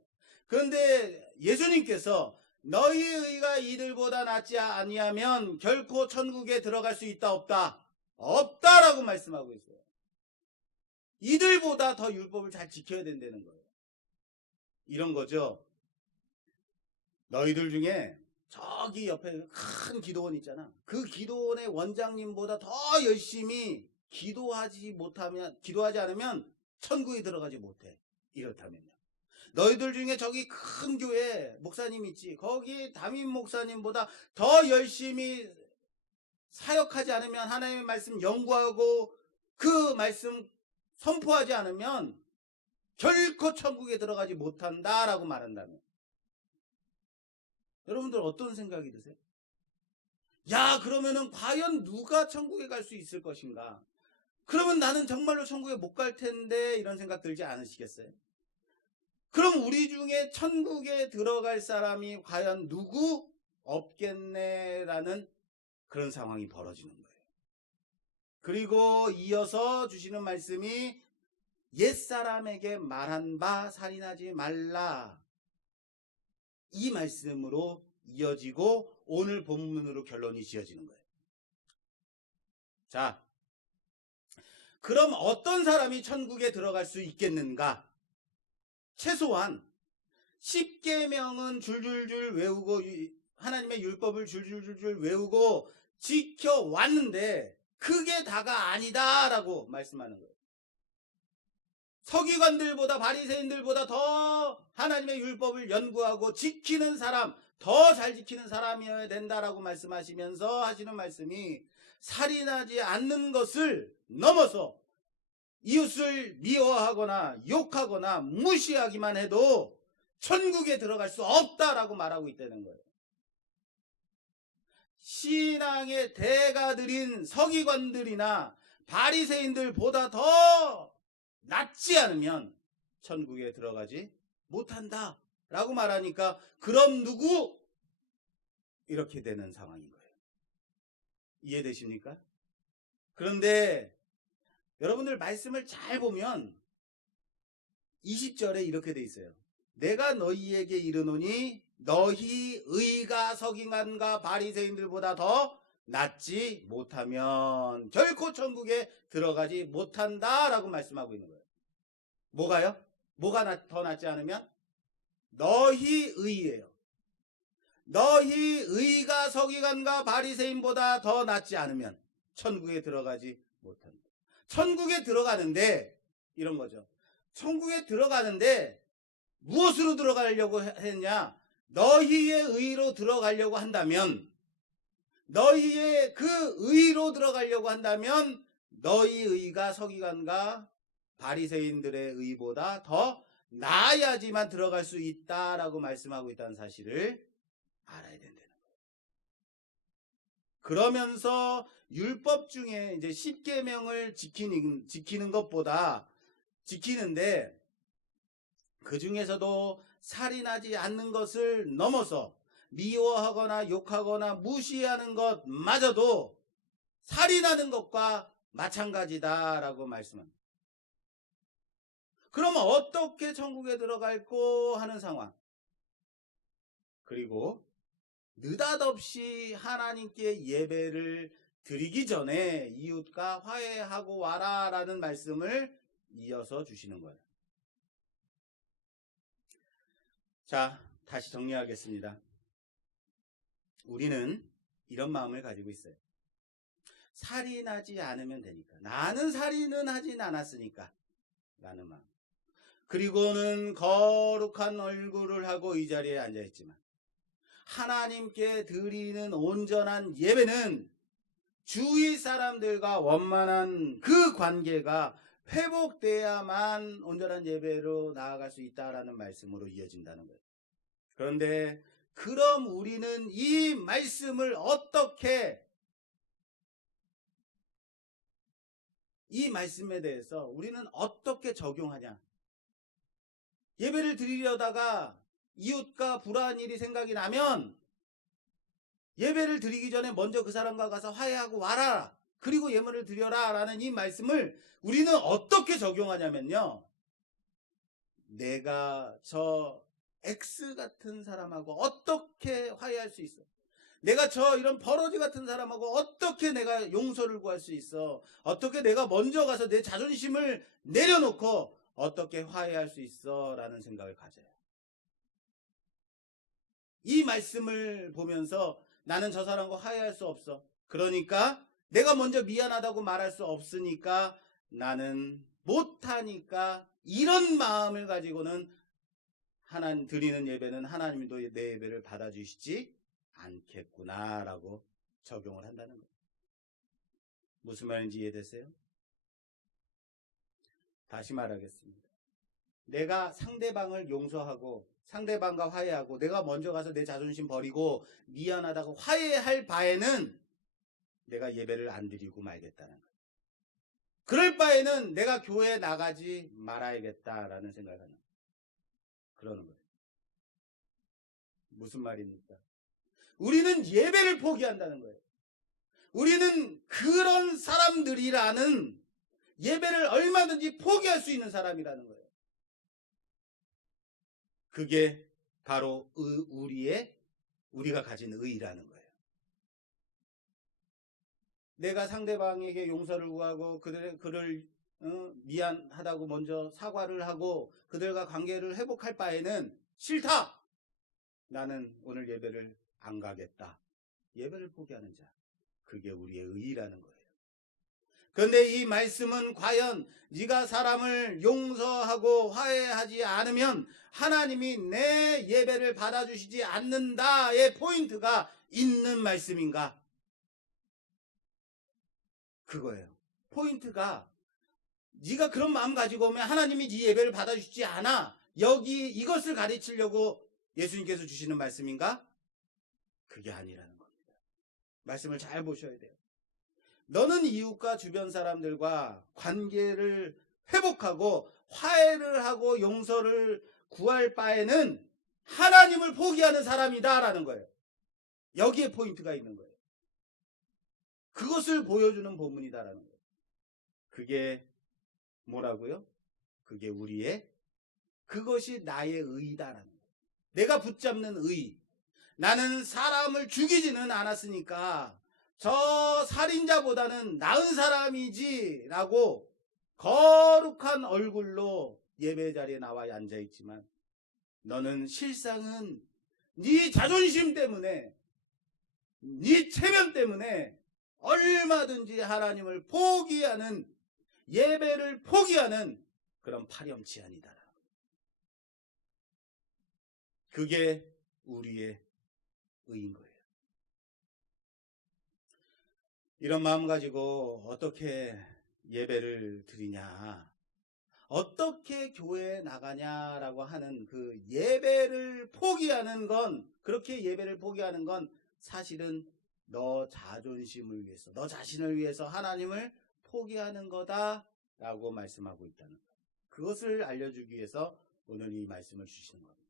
그런데 예수님께서 너희 의가 이들보다 낫지 아니하면 결코 천국에 들어갈 수 있다 없다? 없다라고 말씀하고 있어요. 이들보다 더 율법을 잘 지켜야 된다는 거예요. 이런 거죠. 너희들 중에 저기 옆에 큰 기도원 있잖아. 그 기도원의 원장님보다 더 열심히 기도하지 않으면 천국에 들어가지 못해. 이렇다면요. 너희들 중에 저기 큰 교회 목사님 있지. 거기 담임 목사님보다 더 열심히 사역하지 않으면, 하나님의 말씀 연구하고 그 말씀 선포하지 않으면 결코 천국에 들어가지 못한다라고 말한다면, 여러분들 어떤 생각이 드세요? 야, 그러면은 과연 누가 천국에 갈 수 있을 것인가? 그러면 나는 정말로 천국에 못 갈 텐데, 이런 생각 들지 않으시겠어요? 그럼 우리 중에 천국에 들어갈 사람이 과연 누구 없겠네라는 그런 상황이 벌어지는 거예요. 그리고 이어서 주시는 말씀이 옛사람에게 말한 바 살인하지 말라, 이 말씀으로 이어지고 오늘 본문으로 결론이 지어지는 거예요. 자, 그럼 어떤 사람이 천국에 들어갈 수 있겠는가? 최소한 10계명은 줄줄줄 외우고 하나님의 율법을 줄줄줄 외우고 지켜왔는데 그게 다가 아니다라고 말씀하는 거예요. 서기관들보다 바리새인들보다 더 하나님의 율법을 연구하고 지키는 사람, 더 잘 지키는 사람이어야 된다라고 말씀하시면서 하시는 말씀이, 살인하지 않는 것을 넘어서 이웃을 미워하거나 욕하거나 무시하기만 해도 천국에 들어갈 수 없다라고 말하고 있다는 거예요. 신앙의 대가들인 서기관들이나 바리새인들보다 더 낫지 않으면 천국에 들어가지 못한다 라고 말하니까, 그럼 누구? 이렇게 되는 상황인 거예요. 이해되십니까? 그런데 여러분들 말씀을 잘 보면 20절에 이렇게 돼 있어요. 내가 너희에게 이르노니 너희 의가 서기관과 바리새인들보다 더 낫지 못하면 결코 천국에 들어가지 못한다라고 말씀하고 있는 거예요. 뭐가요? 뭐가 더 낫지 않으면? 너희 의예요. 너희 의가 서기관과 바리새인보다 더 낫지 않으면 천국에 들어가지 못한다. 천국에 들어가는데 이런 거죠. 천국에 들어가는데 무엇으로 들어가려고 했냐? 너희의 의로 들어가려고 한다면, 너희의 그 의로 들어가려고 한다면 너희 의가 서기관과 바리새인들의 의보다 더 나아야지만 들어갈 수 있다라고 말씀하고 있다는 사실을 알아야 된다는 거예요. 그러면서 율법 중에 이제 10계명을 지키는 것보다 지키는데, 그 중에서도 살인하지 않는 것을 넘어서 미워하거나 욕하거나 무시하는 것마저도 살인하는 것과 마찬가지다라고 말씀합니다. 그러면 어떻게 천국에 들어갈고 하는 상황, 그리고 느닷없이 하나님께 예배를 드리기 전에 이웃과 화해하고 와라 라는 말씀을 이어서 주시는 거예요. 자, 다시 정리하겠습니다. 우리는 이런 마음을 가지고 있어요. 살인하지 않으면 되니까. 나는 살인은 하진 않았으니까. 라는 마음. 그리고는 거룩한 얼굴을 하고 이 자리에 앉아있지만 하나님께 드리는 온전한 예배는 주위 사람들과 원만한 그 관계가 회복돼야만 온전한 예배로 나아갈 수 있다라는 말씀으로 이어진다는 거예요. 그런데 그럼 우리는 이 말씀을 어떻게, 이 말씀에 대해서 우리는 어떻게 적용하냐? 예배를 드리려다가 이웃과 불화한 일이 생각이 나면 예배를 드리기 전에 먼저 그 사람과 가서 화해하고 와라. 그리고 예물을 드려라. 라는 이 말씀을 우리는 어떻게 적용하냐면요. 내가 저 X 같은 사람하고 어떻게 화해할 수 있어? 내가 저 이런 버러지 같은 사람하고 어떻게 내가 용서를 구할 수 있어? 어떻게 내가 먼저 가서 내 자존심을 내려놓고 어떻게 화해할 수 있어? 라는 생각을 가져요. 이 말씀을 보면서 나는 저 사람과 화해할 수 없어. 그러니까 내가 먼저 미안하다고 말할 수 없으니까 나는 못하니까 이런 마음을 가지고는 하나님 드리는 예배는 하나님도 내 예배를 받아주시지 않겠구나 라고 적용을 한다는 거예요. 무슨 말인지 이해되세요? 다시 말하겠습니다. 내가 상대방을 용서하고 상대방과 화해하고 내가 먼저 가서 내 자존심 버리고 미안하다고 화해할 바에는 내가 예배를 안 드리고 말겠다는 거예요. 그럴 바에는 내가 교회에 나가지 말아야겠다라는 생각을 하는 거예요. 그러는 거예요. 무슨 말입니까? 우리는 예배를 포기한다는 거예요. 우리는 그런 사람들이라는 예배를 얼마든지 포기할 수 있는 사람이라는 거예요. 그게 바로 우리가 가진 의의라는 거예요. 내가 상대방에게 용서를 구하고 그를 미안하다고 먼저 사과를 하고 그들과 관계를 회복할 바에는 싫다. 나는 오늘 예배를 안 가겠다. 예배를 포기하는 자. 그게 우리의 의의라는 거예요. 그런데 이 말씀은 과연 네가 사람을 용서하고 화해하지 않으면 하나님이 내 예배를 받아주시지 않는다의 포인트가 있는 말씀인가? 그거예요. 포인트가 네가 그런 마음 가지고 오면 하나님이 네 예배를 받아주시지 않아. 여기 이것을 가르치려고 예수님께서 주시는 말씀인가? 그게 아니라는 겁니다. 말씀을 잘 보셔야 돼요. 너는 이웃과 주변 사람들과 관계를 회복하고 화해를 하고 용서를 구할 바에는 하나님을 포기하는 사람이다라는 거예요. 여기에 포인트가 있는 거예요. 그것을 보여주는 본문이다라는 거예요. 그게 뭐라고요? 그것이 나의 의의다라는 거예요. 내가 붙잡는 의의. 나는 사람을 죽이지는 않았으니까 저 살인자보다는 나은 사람이지 라고 거룩한 얼굴로 예배 자리에 나와 앉아있지만 너는 실상은 네 자존심 때문에 네 체면 때문에 얼마든지 하나님을 포기하는 예배를 포기하는 그런 파렴치한이다. 그게 우리의 의인 거예요. 이런 마음 가지고 어떻게 예배를 드리냐, 어떻게 교회에 나가냐라고 하는 그 예배를 포기하는 건, 그렇게 예배를 포기하는 건 사실은 너 자존심을 위해서, 너 자신을 위해서 하나님을 포기하는 거다라고 말씀하고 있다는 거예요. 그것을 알려주기 위해서 오늘 이 말씀을 주시는 겁니다.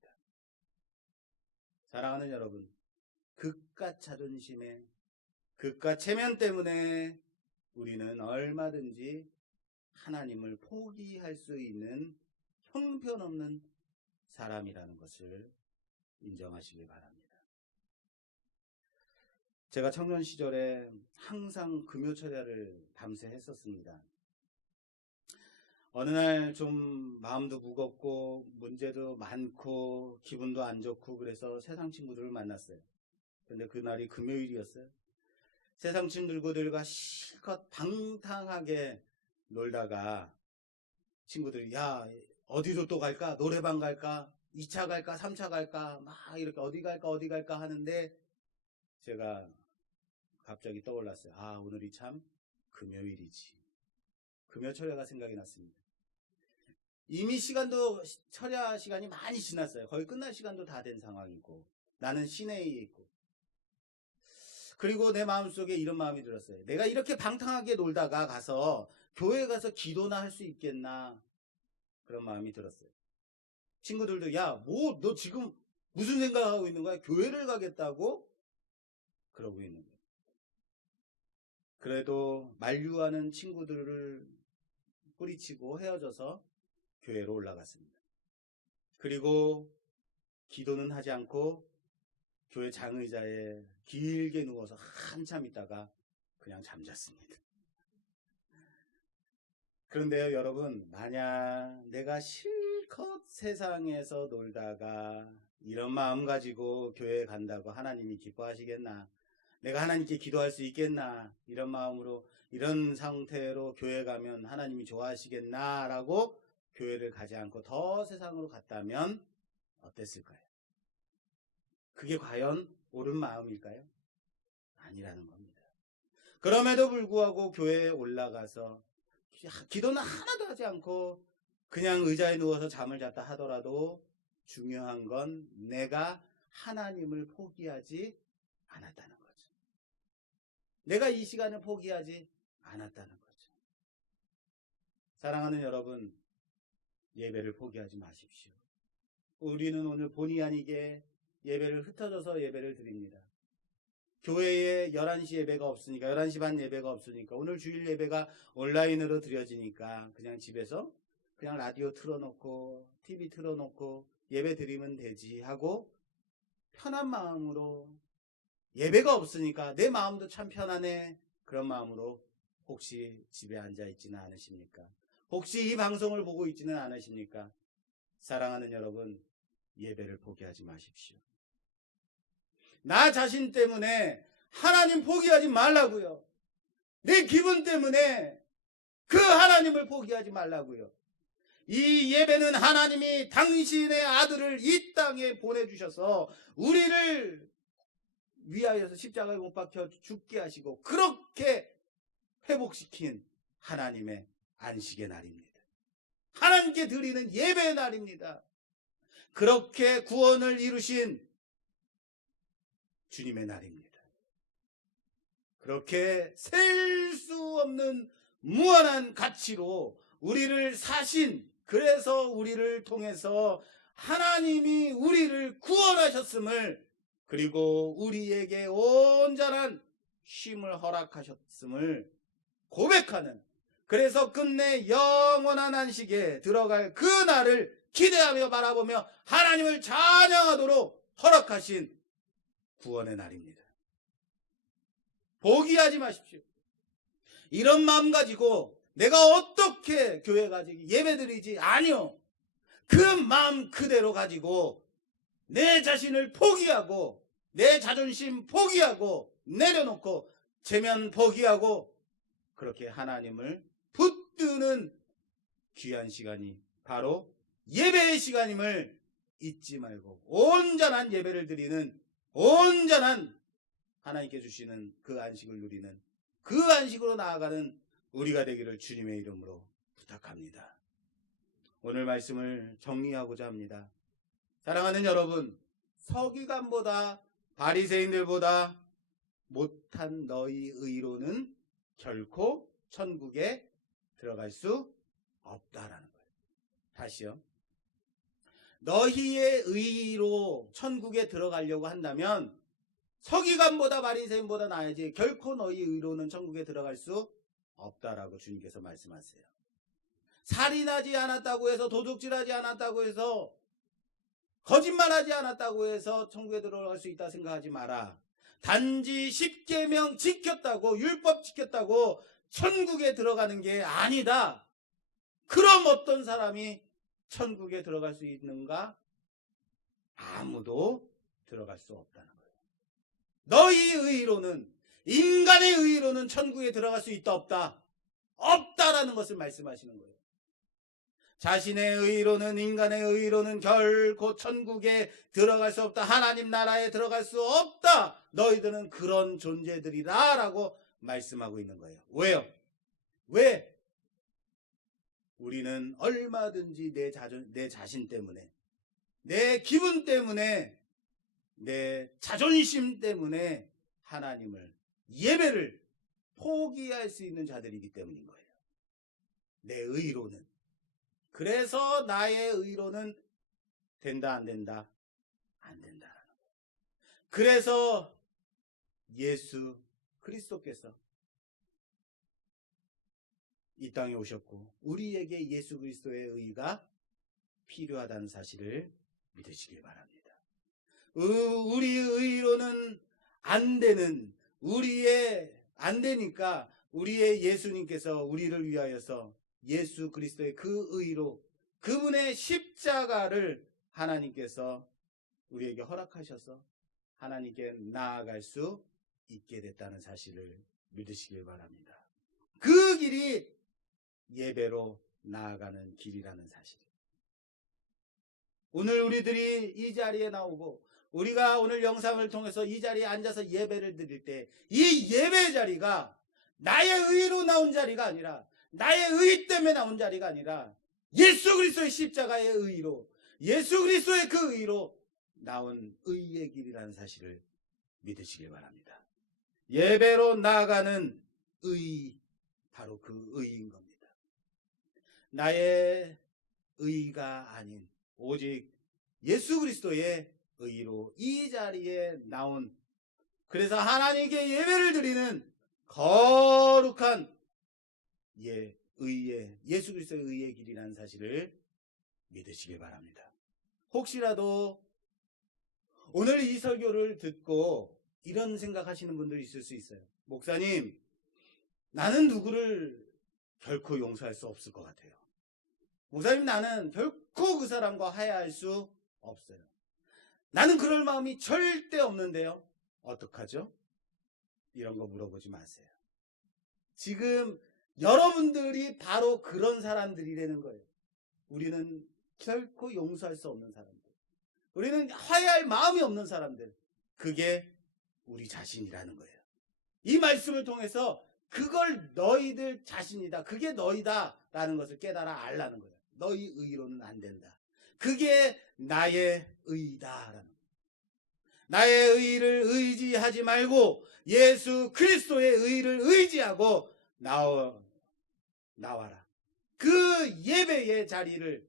사랑하는 여러분, 그깟 자존심에 그깟 체면 때문에 우리는 얼마든지 하나님을 포기할 수 있는 형편없는 사람이라는 것을 인정하시길 바랍니다. 제가 청년 시절에 항상 금요철야를 밤새 했었습니다. 어느 날 좀 마음도 무겁고 문제도 많고 기분도 안 좋고 그래서 세상 친구들을 만났어요. 근데 그날이 금요일이었어요. 세상 친구들과 실컷 방탕하게 놀다가 친구들이 야 어디로 또 갈까? 노래방 갈까? 2차 갈까? 3차 갈까? 막 이렇게 어디 갈까 하는데 제가 갑자기 떠올랐어요. 아, 오늘이 참 금요일이지. 금요철야가 생각이 났습니다. 이미 철야 시간이 많이 지났어요. 거의 끝날 시간도 다 된 상황이고 나는 시내에 있고 그리고 내 마음속에 이런 마음이 들었어요. 내가 이렇게 방탕하게 놀다가 가서 교회 가서 기도나 할 수 있겠나 그런 마음이 들었어요. 친구들도 야, 뭐 너 지금 무슨 생각하고 있는 거야? 교회를 가겠다고? 그러고 있는 거예요. 그래도 만류하는 친구들을 뿌리치고 헤어져서 교회로 올라갔습니다. 그리고 기도는 하지 않고 교회 장의자에 길게 누워서 한참 있다가 그냥 잠잤습니다. 그런데요, 여러분, 만약 내가 실컷 세상에서 놀다가 이런 마음 가지고 교회에 간다고 하나님이 기뻐하시겠나? 내가 하나님께 기도할 수 있겠나? 이런 마음으로, 이런 상태로 교회 가면 하나님이 좋아하시겠나? 라고 교회를 가지 않고 더 세상으로 갔다면 어땠을까요? 그게 과연 옳은 마음일까요? 아니라는 겁니다. 그럼에도 불구하고 교회에 올라가서 기도는 하나도 하지 않고 그냥 의자에 누워서 잠을 잤다 하더라도 중요한 건 내가 하나님을 포기하지 않았다는 거죠. 내가 이 시간을 포기하지 않았다는 거죠. 사랑하는 여러분, 예배를 포기하지 마십시오. 우리는 오늘 본의 아니게 예배를 흩어져서 예배를 드립니다. 교회에 11시 예배가 없으니까 11시 반 예배가 없으니까 오늘 주일 예배가 온라인으로 드려지니까 그냥 집에서 그냥 라디오 틀어놓고 TV 틀어놓고 예배 드리면 되지 하고 편한 마음으로 예배가 없으니까 내 마음도 참 편하네 그런 마음으로 혹시 집에 앉아있지는 않으십니까? 혹시 이 방송을 보고 있지는 않으십니까? 사랑하는 여러분, 예배를 포기하지 마십시오. 나 자신 때문에 하나님 포기하지 말라고요. 내 기분 때문에 그 하나님을 포기하지 말라고요. 이 예배는 하나님이 당신의 아들을 이 땅에 보내주셔서 우리를 위하여서 십자가에 못 박혀 죽게 하시고 그렇게 회복시킨 하나님의 안식의 날입니다. 하나님께 드리는 예배의 날입니다. 그렇게 구원을 이루신 주님의 날입니다. 그렇게 셀 수 없는 무한한 가치로 우리를 사신, 그래서 우리를 통해서 하나님이 우리를 구원하셨음을, 그리고 우리에게 온전한 쉼을 허락하셨음을 고백하는, 그래서 끝내 영원한 안식에 들어갈 그 날을 기대하며 바라보며 하나님을 찬양하도록 허락하신 구원의 날입니다. 포기하지 마십시오. 이런 마음 가지고 내가 어떻게 교회 가지고 예배드리지? 아니요. 그 마음 그대로 가지고 내 자신을 포기하고 내 자존심 포기하고 내려놓고 체면 포기하고 그렇게 하나님을 붙드는 귀한 시간이 바로 예배의 시간임을 잊지 말고 온전한 예배를 드리는 온전한 하나님께 주시는 그 안식을 누리는 그 안식으로 나아가는 우리가 되기를 주님의 이름으로 부탁합니다. 오늘 말씀을 정리하고자 합니다. 사랑하는 여러분, 서기관보다 바리새인들보다 못한 너희 의로는 결코 천국에 들어갈 수 없다라는 거예요. 다시요. 너희의 의로 천국에 들어가려고 한다면 서기관보다 바리새인보다 나아야지 결코 너희 의로는 천국에 들어갈 수 없다라고 주님께서 말씀하세요. 살인하지 않았다고 해서 도둑질하지 않았다고 해서 거짓말하지 않았다고 해서 천국에 들어갈 수 있다 생각하지 마라. 단지 10계명 지켰다고 율법 지켰다고 천국에 들어가는 게 아니다. 그럼 어떤 사람이 천국에 들어갈 수 있는가? 아무도 들어갈 수 없다는 거예요. 너희 의로는, 인간의 의로는 천국에 들어갈 수 있다 없다? 없다라는 것을 말씀하시는 거예요. 자신의 의로는, 인간의 의로는 결코 천국에 들어갈 수 없다. 하나님 나라에 들어갈 수 없다. 너희들은 그런 존재들이라 라고 말씀하고 있는 거예요. 왜요? 왜? 우리는 얼마든지 내 자신 때문에, 내 기분 때문에, 내 자존심 때문에 하나님을, 예배를 포기할 수 있는 자들이기 때문인 거예요. 내 의로는. 그래서 나의 의로는 된다 안 된다? 안 된다라는 거예요. 그래서 예수 그리스도께서 이 땅에 오셨고 우리에게 예수 그리스도의 의가 필요하다는 사실을 믿으시길 바랍니다. 우리의 의로는 안 되는, 안 되니까 우리의 예수님께서 우리를 위하여서 예수 그리스도의 그 의로, 그분의 십자가를 하나님께서 우리에게 허락하셔서 하나님께 나아갈 수 있게 됐다는 사실을 믿으시길 바랍니다. 그 길이 예배로 나아가는 길이라는 사실. 오늘 우리들이 이 자리에 나오고 우리가 오늘 영상을 통해서 이 자리에 앉아서 예배를 드릴 때 이 예배 자리가 나의 의로 나온 자리가 아니라, 나의 의 때문에 나온 자리가 아니라 예수 그리스도의 십자가의 의로, 예수 그리스도의 그 의로 나온 의의 길이라는 사실을 믿으시길 바랍니다. 예배로 나아가는 의, 바로 그 의인 겁니다. 나의 의가 아닌 오직 예수 그리스도의 의로 이 자리에 나온, 그래서 하나님께 예배를 드리는 거룩한 의의, 예수 그리스도의 의의 길이라는 사실을 믿으시길 바랍니다. 혹시라도 오늘 이 설교를 듣고 이런 생각하시는 분들이 있을 수 있어요. 목사님, 나는 누구를 결코 용서할 수 없을 것 같아요. 목사님, 나는 결코 그 사람과 화해할 수 없어요. 나는 그럴 마음이 절대 없는데요. 어떡하죠? 이런 거 물어보지 마세요. 지금 여러분들이 바로 그런 사람들이라는 거예요. 우리는 결코 용서할 수 없는 사람들. 우리는 화해할 마음이 없는 사람들. 그게 우리 자신이라는 거예요. 이 말씀을 통해서 그걸 너희들 자신이다, 그게 너희다 라는 것을 깨달아 알라는 거예요. 너희 의로는 안 된다. 그게 나의 의다라는 거예요. 나의 의를 의지하지 말고 예수 그리스도의 의를 의지하고 나와라. 그 예배의 자리를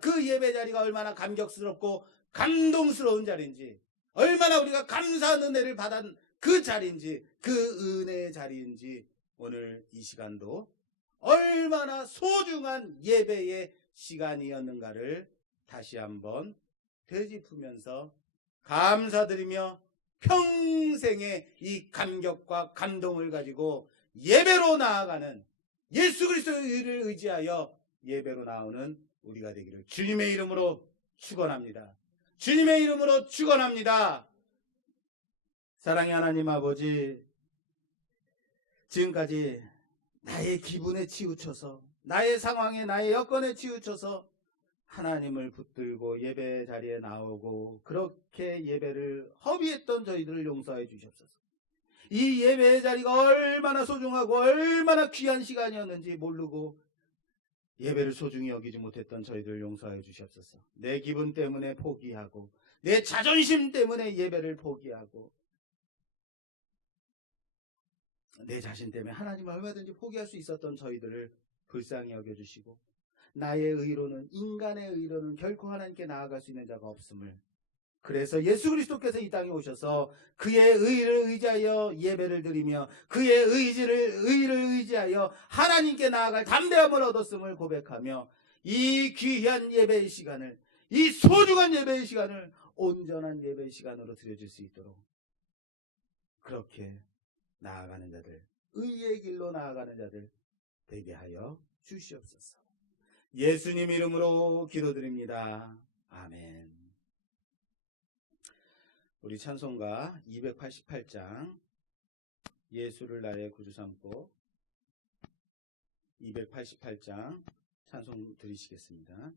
그 예배 자리가 얼마나 감격스럽고 감동스러운 자리인지, 얼마나 우리가 감사한 은혜를 받은 그 자리인지, 그 은혜의 자리인지, 오늘 이 시간도 얼마나 소중한 예배의 시간이었는가를 다시 한번 되짚으면서 감사드리며 평생의 이 감격과 감동을 가지고 예배로 나아가는, 예수 그리스도의 의를 의지하여 예배로 나오는 우리가 되기를 주님의 이름으로 축원합니다. 주님의 이름으로 축원합니다. 사랑의 하나님 아버지, 지금까지 나의 기분에 치우쳐서, 나의 상황에, 나의 여건에 치우쳐서 하나님을 붙들고 예배 자리에 나오고 그렇게 예배를 허비했던 저희들을 용서해 주시옵소서. 이 예배의 자리가 얼마나 소중하고 얼마나 귀한 시간이었는지 모르고 예배를 소중히 여기지 못했던 저희들을 용서해 주시옵소서. 내 기분 때문에 포기하고, 내 자존심 때문에 예배를 포기하고, 내 자신 때문에 하나님을 얼마든지 포기할 수 있었던 저희들을 불쌍히 여겨주시고, 나의 의로는, 인간의 의로는 결코 하나님께 나아갈 수 있는 자가 없음을, 그래서 예수 그리스도께서 이 땅에 오셔서 그의 의를 의지하여 예배를 드리며 그의 의를 의지하여 하나님께 나아갈 담대함을 얻었음을 고백하며 이 귀한 예배의 시간을, 이 소중한 예배의 시간을 온전한 예배의 시간으로 드려줄 수 있도록 그렇게 나아가는 자들, 의의 길로 나아가는 자들 되게 하여 주시옵소서. 예수님 이름으로 기도드립니다. 아멘. 우리 찬송가 288장 예수를 나의 구주 삼고 288장 찬송 드리시겠습니다.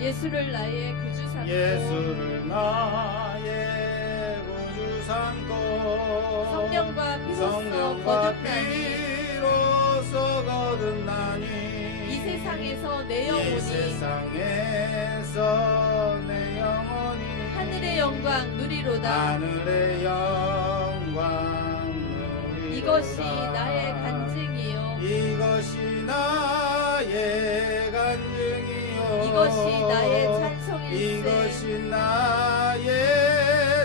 예수를 나의 구주 삼고 예수를 나의 구주 삼고 성령과 피로써 성령과 거듭나니 피로써 거듭나니 이 세상에서 내 이 영혼이 세상에서 내 영혼이 하늘의 영광 누리로다. 하늘의 영광 누리로다. 이것이 나의 간증이요 이것이 나의 간증이요 이것이 나의 찬송일세. 이것이 나의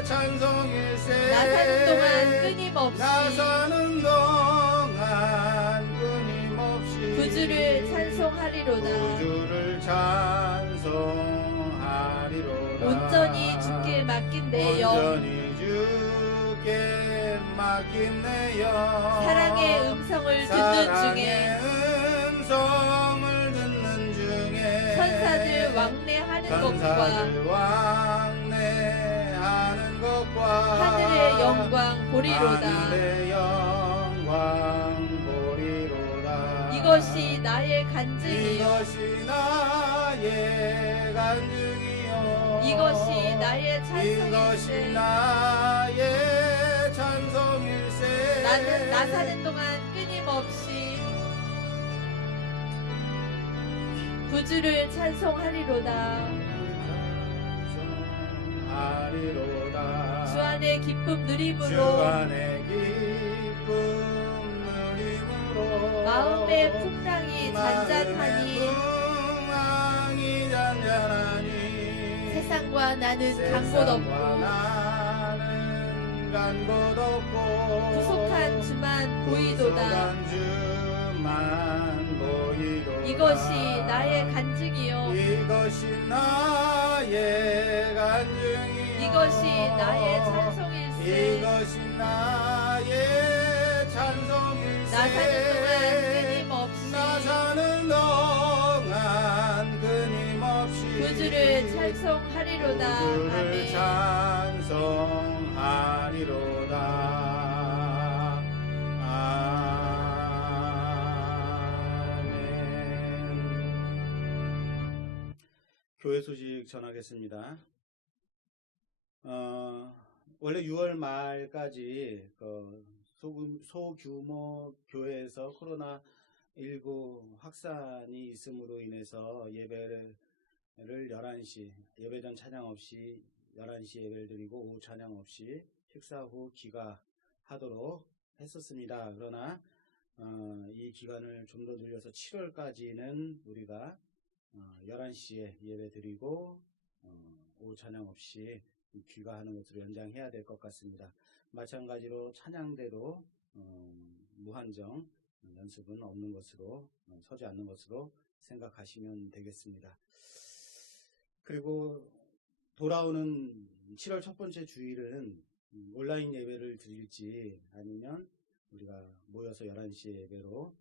찬송일세. 나 사는 동안 끊임없이 나 사는 동안 끊임없이 구주를 찬송하리로다. 구주를 찬송하리로다. 온전히 주께 맡긴 내 영 온전히 주께 맡긴 내 영 사랑의 음성을 듣는 사랑의 중에 음성을 듣는 중에 천사들 왕래하는 것과 천사들 왕래하는 것과 하늘의 영광 보리로다. 하늘의 영광 보리로다. 이것이 나의 간증이요 이것이 나의 간증이요 이것이 나의 이것이 찬송일세. 나의 찬송일세. 나는 나 사는 동안 끊임없이 구주를 찬송하리로다. 찬송하리로다. 주 안의 기쁨 주 누림으로 안의 기쁨 누림으로 마음의 풍랑이 잔잔하니 풍랑이 잔잔하니 세상과 나는 간 곳 세상과 없고 나는 간 곳 없고 구속한 주만 보이도다. 구속한 주만 보이도다. 이것이 나의 간증이요 이것이 나의 간증이요 이것이 나의 찬송일세. 이것이 나의 찬송일세. 나 사는 동안 끊임없이 나 사는 동안 끊임없이 구주를 찬송하리로다. 구주를 아멘. 찬송하리로다. 아멘. 교회 소식 전하겠습니다. 원래 6월 말까지 소규모 교회에서 코로나19 확산이 있음으로 인해서 예배를 11시, 예배 전 찬양 없이 11시 예배를 드리고 오후 찬양 없이 식사 후 귀가하도록 했었습니다. 그러나 이 기간을 좀 더 늘려서 7월까지는 우리가 11시에 예배 드리고 오후 찬양 없이 귀가하는 것으로 연장해야 될 것 같습니다. 마찬가지로 찬양대도 무한정 연습은 없는 것으로 서지 않는 것으로 생각하시면 되겠습니다. 그리고 돌아오는 7월 첫 번째 주일은 온라인 예배를 드릴지 아니면 우리가 모여서 11시에 예배로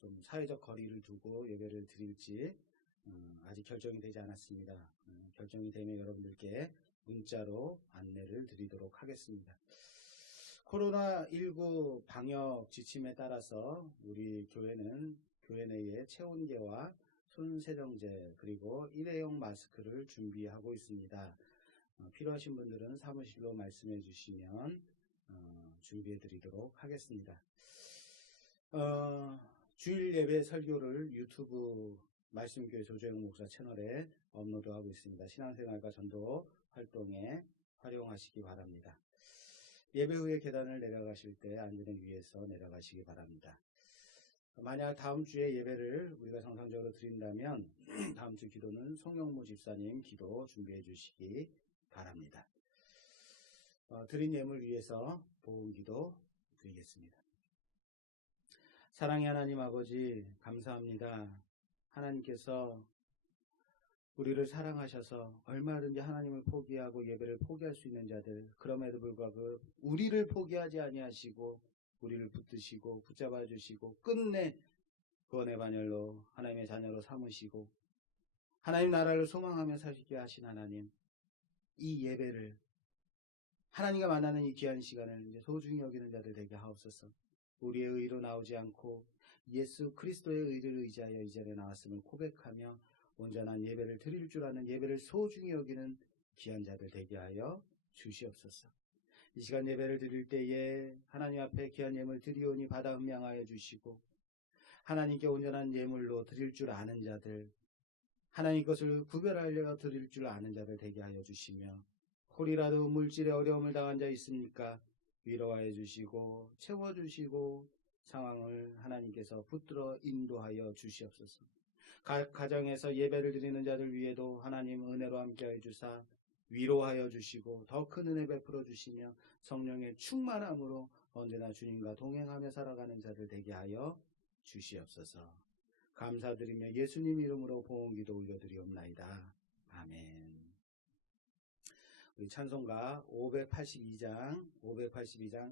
좀 사회적 거리를 두고 예배를 드릴지 아직 결정이 되지 않았습니다. 결정이 되면 여러분들께 문자로 안내를 드리도록 하겠습니다. 코로나19 방역 지침에 따라서 우리 교회는 교회 내에 체온계와 손세정제 그리고 일회용 마스크를 준비하고 있습니다. 필요하신 분들은 사무실로 말씀해 주시면 준비해 드리도록 하겠습니다. 주일 예배 설교를 유튜브 말씀교회 조재영 목사 채널에 업로드하고 있습니다. 신앙생활과 전도 활동에 활용하시기 바랍니다. 예배 후에 계단을 내려가실 때 안전을 위해서 내려가시기 바랍니다. 만약 다음 주에 예배를 우리가 정상적으로 드린다면 다음 주 기도는 송영무 집사님 기도 준비해 주시기 바랍니다. 드린 예물 위해서 보훈 기도 드리겠습니다. 사랑의 하나님 아버지 감사합니다. 하나님께서 우리를 사랑하셔서 얼마든지 하나님을 포기하고 예배를 포기할 수 있는 자들, 그럼에도 불구하고 우리를 포기하지 아니하시고 우리를 붙드시고 붙잡아 주시고 끝내 구원의 반열로 하나님의 자녀로 삼으시고 하나님 나라를 소망하며 살게 하신 하나님, 이 예배를 하나님과 만나는 이 귀한 시간을 이제 소중히 여기는 자들 되게 하옵소서. 우리의 의로 나오지 않고 예수 그리스도의 의를 의지하여 이 자리에 나왔음을 고백하며 온전한 예배를 드릴 줄 아는, 예배를 소중히 여기는 귀한 자들 되게 하여 주시옵소서. 이 시간 예배를 드릴 때에 하나님 앞에 귀한 예물 드리오니 받아 흠양하여 주시고, 하나님께 온전한 예물로 드릴 줄 아는 자들, 하나님 것을 구별하려 드릴 줄 아는 자들 되게 하여 주시며, 혹이라도 물질의 어려움을 당한 자 있습니까? 위로하여 주시고 채워주시고 상황을 하나님께서 붙들어 인도하여 주시옵소서. 각 가정에서 예배를 드리는 자들 위에도 하나님 은혜로 함께하여 주사 위로하여 주시고 더 큰 은혜 베풀어 주시며 성령의 충만함으로 언제나 주님과 동행하며 살아가는 자들 되게 하여 주시옵소서. 감사드리며 예수님 이름으로 보응기도 올려드리옵나이다. 아멘. 우리 찬송가 582장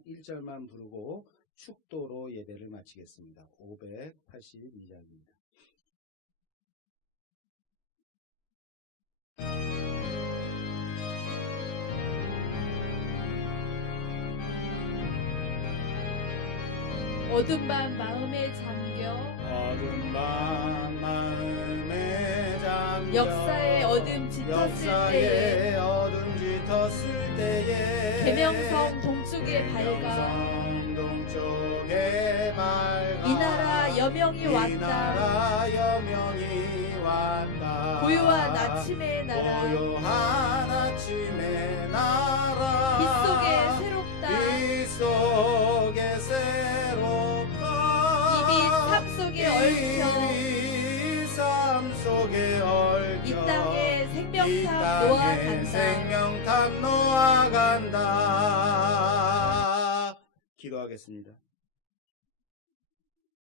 1절만 부르고 축도로 예배를 마치겠습니다. 582장입니다. 어둠 밤 마음에 잠겨 어둠 밤 마음에 잠겨 역사의 어둠 짙었을 때에 계명성 동쪽에 밝아 이 나라 여명이 왔다. 고요한 아침의 나라 빛 속에 새롭다. 이미 삶 속에 얽혀 이 땅에 생명탑 놓아간다. 기도하겠습니다.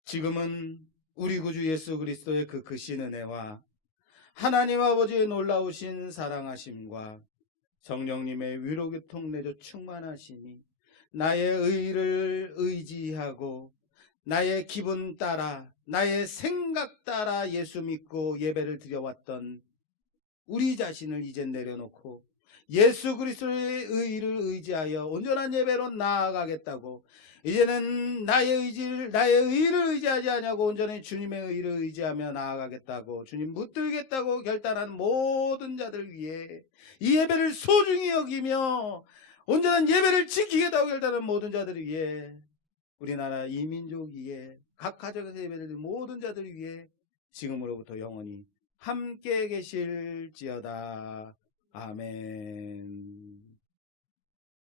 지금은 우리 구주 예수 그리스도의 그 크신 은혜와 하나님 아버지의 놀라우신 사랑하심과 성령님의 위로교통 내조 충만하심이 나의 의를 의지하고 나의 기분 따라 나의 생각 따라 예수 믿고 예배를 드려왔던 우리 자신을 이제 내려놓고 예수 그리스도의 의를 의지하여 온전한 예배로 나아가겠다고, 이제는 나의 의를 의지하지 않냐고 온전히 주님의 의를 의지하며 나아가겠다고 주님 붙들겠다고 결단한 모든 자들 위해 이 예배를 소중히 여기며 온전한 예배를 지키겠다고 결단한 모든 자들 위해 우리나라 이민족 위에 각 가정에서 예배를 드리는 모든 자들 위해 지금으로부터 영원히 함께 계실지어다. 아멘.